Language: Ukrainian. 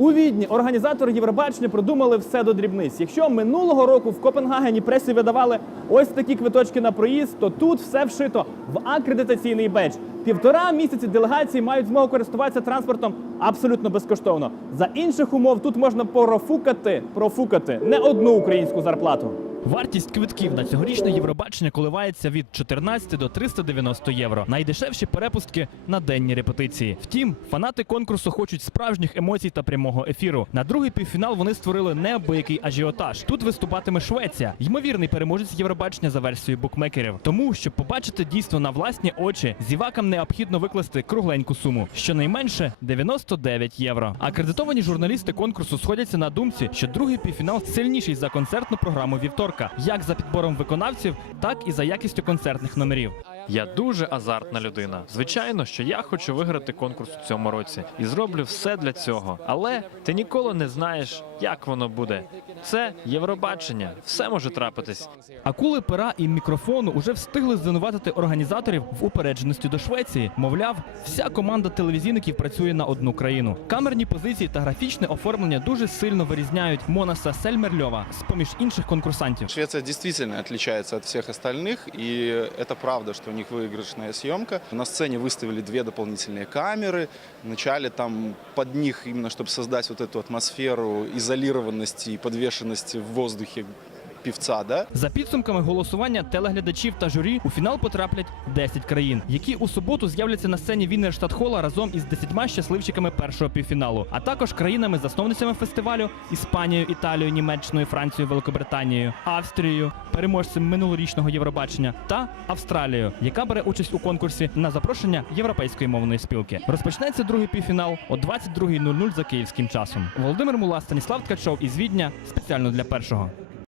У Відні організатори Євробачення продумали все до дрібниць. Якщо минулого року в Копенгагені пресі видавали ось такі квиточки на проїзд, то тут все вшито в акредитаційний бедж. Півтора місяці делегації мають змогу користуватися транспортом абсолютно безкоштовно. За інших умов тут можна профукати, профукати не одну українську зарплату. Вартість квитків на цьогорічне Євробачення коливається від 14 до 390 євро. Найдешевші перепустки на денні репетиції. Втім, фанати конкурсу хочуть справжніх емоцій та прямого ефіру. На другий півфінал вони створили неабиякий ажіотаж. Тут виступатиме Швеція, ймовірний переможець Євробачення за версією букмекерів. Тому, щоб побачити дійство на власні очі, зівакам необхідно викласти кругленьку суму, щонайменше 99 євро. Акредитовані журналісти конкурсу сходяться на думці, що другий півфінал сильніший за концертну програму вівторка, як за підбором виконавців, так і за якістю концертних номерів. Я дуже азартна людина. Звичайно, що я хочу виграти конкурс у цьому році і зроблю все для цього. Але ти ніколи не знаєш, як воно буде. Це Євробачення, все може трапитись. Акули пера і мікрофону уже встигли звинуватити організаторів в упередженості до Швеції. Мовляв, вся команда телевізійників працює на одну країну. Камерні позиції та графічне оформлення дуже сильно вирізняють Монаса Сельмерльова з поміж інших конкурсантів. Швеция действительно отличается от всех остальных, и это правда, что у них выигрышная съемка. На сцене выставили две дополнительные камеры. Вначале там под них, именно чтобы создать вот эту атмосферу изолированности и подвешенности в воздухе певца, да, За підсумками голосування телеглядачів та журі у фінал потраплять 10 країн, які у суботу з'являться на сцені Віннерштадтхола разом із 10 щасливчиками першого півфіналу, а також країнами-засновницями фестивалю Іспанією, Італією, Німеччиною, Францією, Великобританією, Австрією, переможцем минулорічного Євробачення та Австралією, яка бере участь у конкурсі на запрошення європейської мовної спілки. Розпочнеться другий півфінал о 22.00 за київським часом. Володимир Мула, Станіслав Ткачов із Відня спеціально для першого.